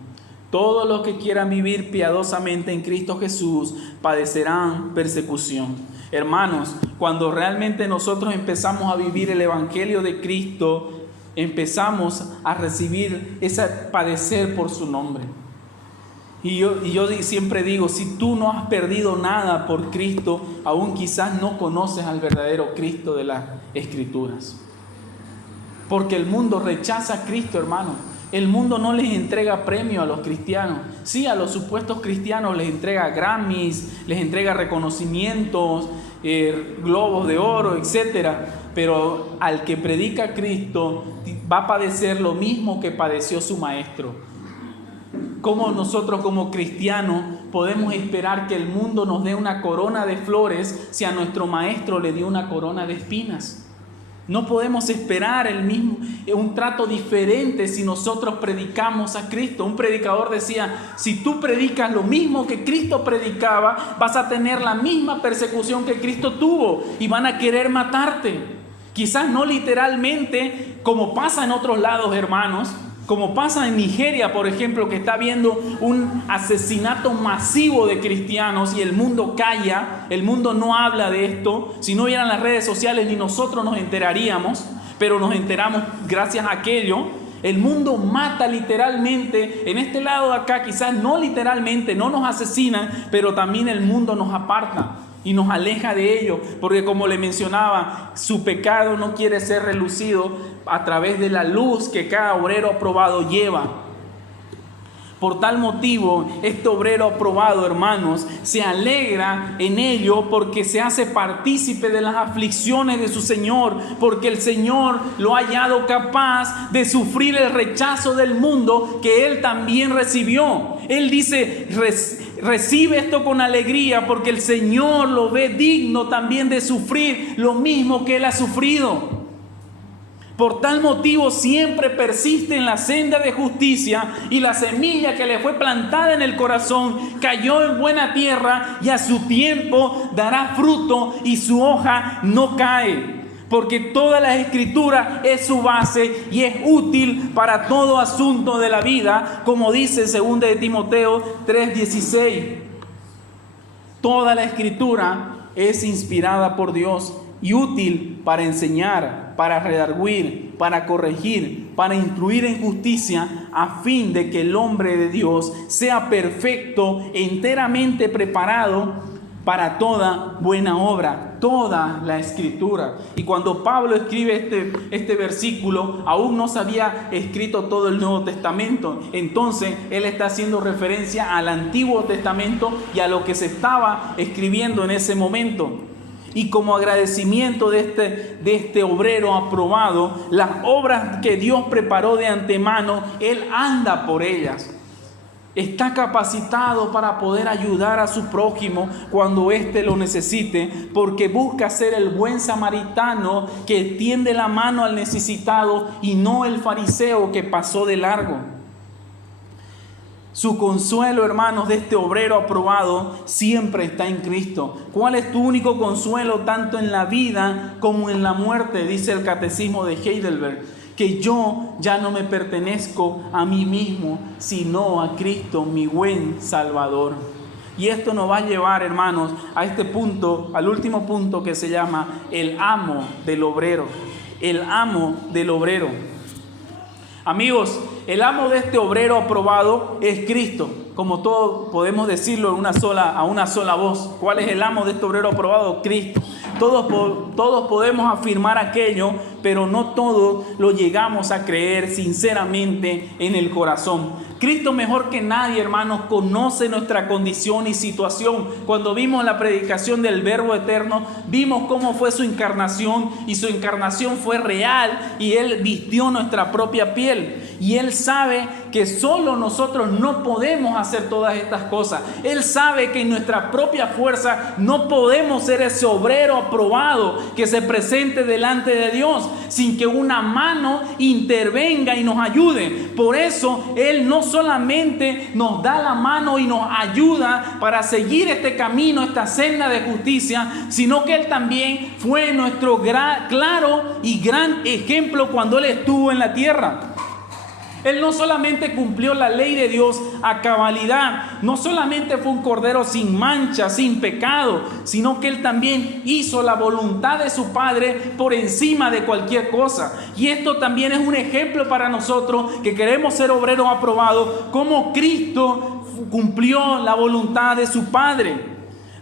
Todos los que quieran vivir piadosamente en Cristo Jesús padecerán persecución. Hermanos, cuando realmente nosotros empezamos a vivir el Evangelio de Cristo, empezamos a recibir ese padecer por su nombre. Y yo siempre digo, si tú no has perdido nada por Cristo, aún quizás no conoces al verdadero Cristo de las Escrituras. Porque el mundo rechaza a Cristo, hermano. El mundo no les entrega premio a los cristianos. Sí, a los supuestos cristianos les entrega Grammys, les entrega reconocimientos, globos de oro, etcétera. Pero al que predica a Cristo va a padecer lo mismo que padeció su maestro. ¿Cómo nosotros como cristianos podemos esperar que el mundo nos dé una corona de flores si a nuestro maestro le dio una corona de espinas? No podemos esperar un trato diferente si nosotros predicamos a Cristo. Un predicador decía, si tú predicas lo mismo que Cristo predicaba, vas a tener la misma persecución que Cristo tuvo y van a querer matarte. Quizás no literalmente, como pasa en otros lados, hermanos, como pasa en Nigeria, por ejemplo, que está habiendo un asesinato masivo de cristianos y el mundo calla, el mundo no habla de esto. Si no hubieran las redes sociales ni nosotros nos enteraríamos, pero nos enteramos gracias a aquello. El mundo mata literalmente. En este lado de acá quizás no literalmente, no nos asesinan, pero también el mundo nos aparta y nos aleja de ello, porque como le mencionaba, su pecado no quiere ser relucido a través de la luz que cada obrero aprobado lleva. Por tal motivo, este obrero aprobado, hermanos, se alegra en ello porque se hace partícipe de las aflicciones de su Señor, porque el Señor lo ha hallado capaz de sufrir el rechazo del mundo que él también recibió. Él dice, recibe esto con alegría porque el Señor lo ve digno también de sufrir lo mismo que él ha sufrido. Por tal motivo siempre persiste en la senda de justicia y la semilla que le fue plantada en el corazón cayó en buena tierra y a su tiempo dará fruto y su hoja no cae. Porque toda la Escritura es su base y es útil para todo asunto de la vida, como dice 2 de Timoteo 3:16. Toda la Escritura es inspirada por Dios y útil para enseñar, para redarguir, para corregir, para instruir en justicia, a fin de que el hombre de Dios sea perfecto, enteramente preparado para toda buena obra. toda la Escritura. Y cuando Pablo escribe este versículo, aún no se había escrito todo el Nuevo Testamento. Entonces él está haciendo referencia al Antiguo Testamento y a lo que se estaba escribiendo en ese momento. Y como agradecimiento de este obrero aprobado, las obras que Dios preparó de antemano, él anda por ellas. Está capacitado para poder ayudar a su prójimo cuando éste lo necesite, porque busca ser el buen samaritano que tiende la mano al necesitado y no el fariseo que pasó de largo. Su consuelo, hermanos, de este obrero aprobado siempre está en Cristo. ¿Cuál es tu único consuelo tanto en la vida como en la muerte? Dice el Catecismo de Heidelberg, que yo ya no me pertenezco a mí mismo, sino a Cristo, mi buen Salvador. Y esto nos va a llevar, hermanos, a este punto, al último punto que se llama el amo del obrero. El amo del obrero. Amigos, el amo de este obrero aprobado es Cristo. Como todos podemos decirlo a una sola voz. ¿Cuál es el amo de este obrero aprobado? Cristo. Todos podemos afirmar aquello, pero no todos lo llegamos a creer sinceramente en el corazón. Cristo mejor que nadie, hermanos, conoce nuestra condición y situación. Cuando vimos la predicación del Verbo Eterno, vimos cómo fue su encarnación, y su encarnación fue real, y Él vistió nuestra propia piel. Y Él sabe que solo nosotros no podemos hacer todas estas cosas. Él sabe que en nuestra propia fuerza no podemos ser ese obrero aprobado que se presente delante de Dios sin que una mano intervenga y nos ayude. Por eso Él no solamente nos da la mano y nos ayuda para seguir este camino, esta senda de justicia, sino que Él también fue nuestro claro y gran ejemplo cuando Él estuvo en la tierra. Él no solamente cumplió la ley de Dios a cabalidad, no solamente fue un cordero sin mancha, sin pecado, sino que Él también hizo la voluntad de su Padre por encima de cualquier cosa. Y esto también es un ejemplo para nosotros que queremos ser obreros aprobados, como Cristo cumplió la voluntad de su Padre.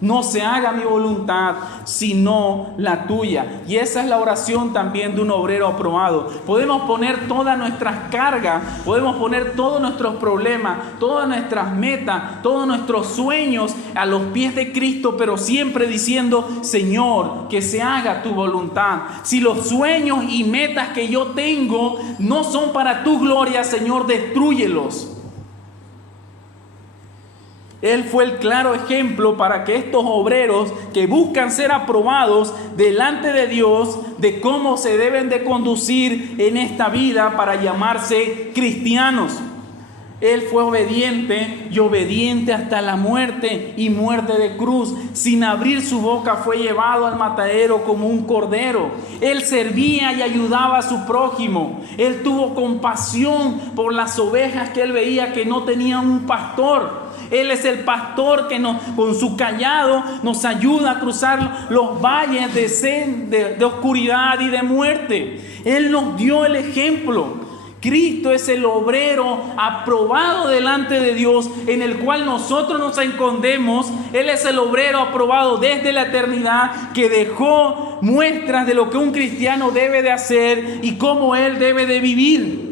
No se haga mi voluntad, sino la tuya. Y esa es la oración también de un obrero aprobado. Podemos poner todas nuestras cargas, podemos poner todos nuestros problemas, todas nuestras metas, todos nuestros sueños a los pies de Cristo, pero siempre diciendo: Señor, que se haga tu voluntad. Si los sueños y metas que yo tengo no son para tu gloria, Señor, destrúyelos. Él fue el claro ejemplo para que estos obreros que buscan ser aprobados delante de Dios, de cómo se deben de conducir en esta vida para llamarse cristianos. Él fue obediente y obediente hasta la muerte y muerte de cruz. Sin abrir su boca fue llevado al matadero como un cordero. Él servía y ayudaba a su prójimo. Él tuvo compasión por las ovejas que él veía que no tenían un pastor. Él es el pastor que con su cayado nos ayuda a cruzar los valles de oscuridad y de muerte. Él nos dio el ejemplo. Cristo es el obrero aprobado delante de Dios, en el cual nosotros nos escondemos. Él es el obrero aprobado desde la eternidad, que dejó muestras de lo que un cristiano debe de hacer y cómo él debe de vivir.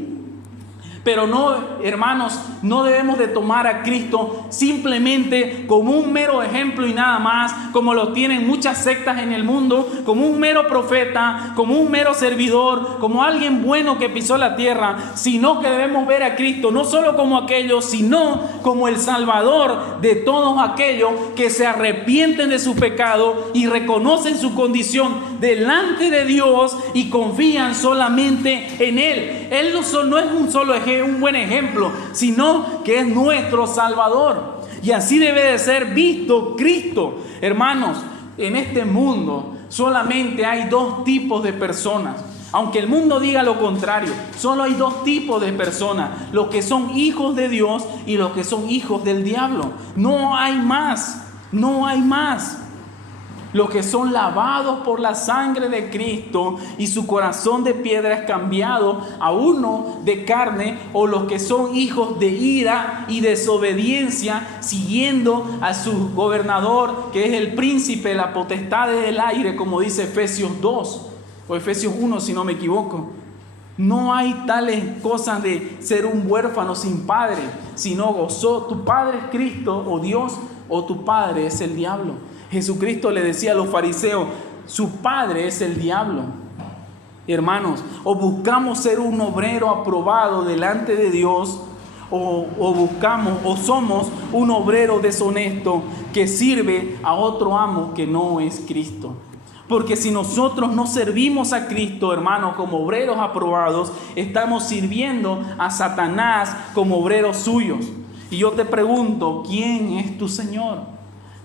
Pero no, hermanos, no debemos de tomar a Cristo simplemente como un mero ejemplo y nada más, como lo tienen muchas sectas en el mundo, como un mero profeta, como un mero servidor, como alguien bueno que pisó la tierra, sino que debemos ver a Cristo no solo como aquello, sino como el Salvador de todos aquellos que se arrepienten de su pecado y reconocen su condición delante de Dios y confían solamente en Él. Él no es un buen ejemplo, sino que es nuestro Salvador. Y así debe de ser visto Cristo. Hermanos, en este mundo solamente hay dos tipos de personas. Aunque el mundo diga lo contrario, solo hay dos tipos de personas: los que son hijos de Dios y los que son hijos del diablo. No hay más, no hay más. los que son lavados por la sangre de Cristo y su corazón de piedra es cambiado a uno de carne, o los que son hijos de ira y desobediencia, siguiendo a su gobernador, que es el príncipe, la potestad del aire, como dice Efesios 2 o Efesios 1 si no me equivoco. No hay tales cosas de ser un huérfano sin padre, sino gozó. Tu padre es Cristo o Dios, o tu padre es el diablo. Jesucristo le decía a los fariseos, su padre es el diablo. Hermanos, o buscamos ser un obrero aprobado delante de Dios, o buscamos o somos un obrero deshonesto que sirve a otro amo que no es Cristo. Porque si nosotros no servimos a Cristo, hermanos, como obreros aprobados, estamos sirviendo a Satanás como obreros suyos. Y yo te pregunto, ¿quién es tu Señor?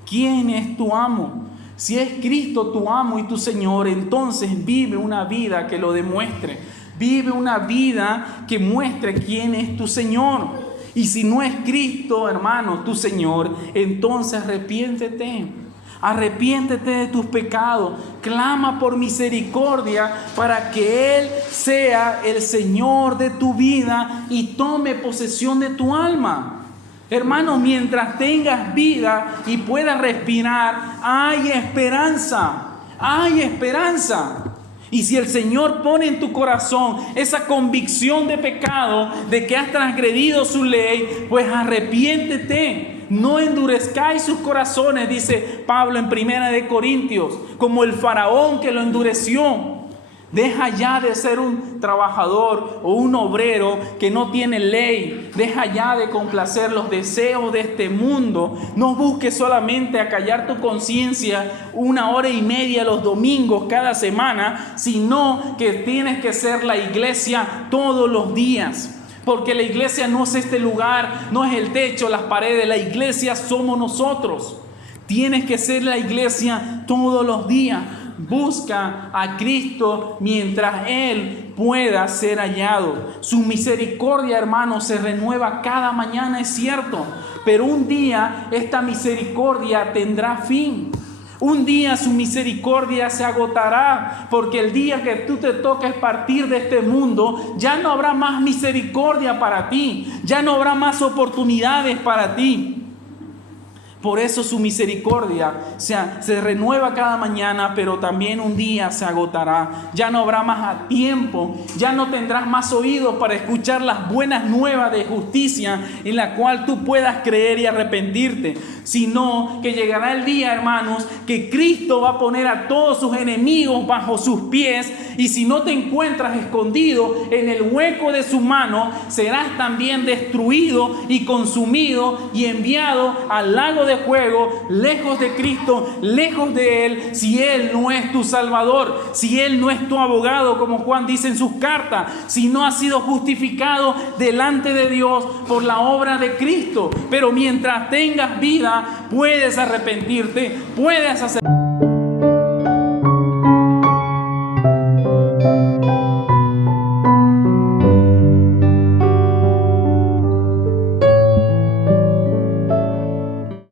¿Quién es tu amo? Si es Cristo tu amo y tu Señor, entonces vive una vida que lo demuestre. Vive una vida que muestre quién es tu Señor. Y si no es Cristo, hermano, tu Señor, entonces arrepiéntete. Arrepiéntete de tus pecados, clama por misericordia para que Él sea el Señor de tu vida y tome posesión de tu alma. Hermano, mientras tengas vida y puedas respirar, hay esperanza, hay esperanza. Y si el Señor pone en tu corazón esa convicción de pecado, de que has transgredido su ley, pues arrepiéntete. No endurezcáis sus corazones, dice Pablo en 1 Corintios, como el faraón que lo endureció. Deja ya de ser un trabajador o un obrero que no tiene ley. Deja ya de complacer los deseos de este mundo. No busques solamente acallar tu conciencia 1 hora y media los domingos cada semana, sino que tienes que ser la iglesia todos los días. Porque la iglesia no es este lugar, no es el techo, las paredes. La iglesia somos nosotros. Tienes que ser la iglesia todos los días. Busca a Cristo mientras Él pueda ser hallado. Su misericordia, hermanos, se renueva cada mañana, es cierto. Pero un día esta misericordia tendrá fin. Un día su misericordia se agotará, porque el día que tú te toques partir de este mundo, ya no habrá más misericordia para ti, ya no habrá más oportunidades para ti. Por eso su misericordia se renueva cada mañana, pero también un día se agotará. Ya no habrá más tiempo, ya no tendrás más oídos para escuchar las buenas nuevas de justicia en la cual tú puedas creer y arrepentirte. Sino que llegará el día, hermanos, que Cristo va a poner a todos sus enemigos bajo sus pies, y si no te encuentras escondido en el hueco de su mano, serás también destruido y consumido y enviado al lago de fuego, lejos de Cristo, lejos de Él, si Él no es tu Salvador, si Él no es tu abogado, como Juan dice en sus cartas, si no has sido justificado delante de Dios por la obra de Cristo. Pero mientras tengas vida, puedes arrepentirte, puedes hacer...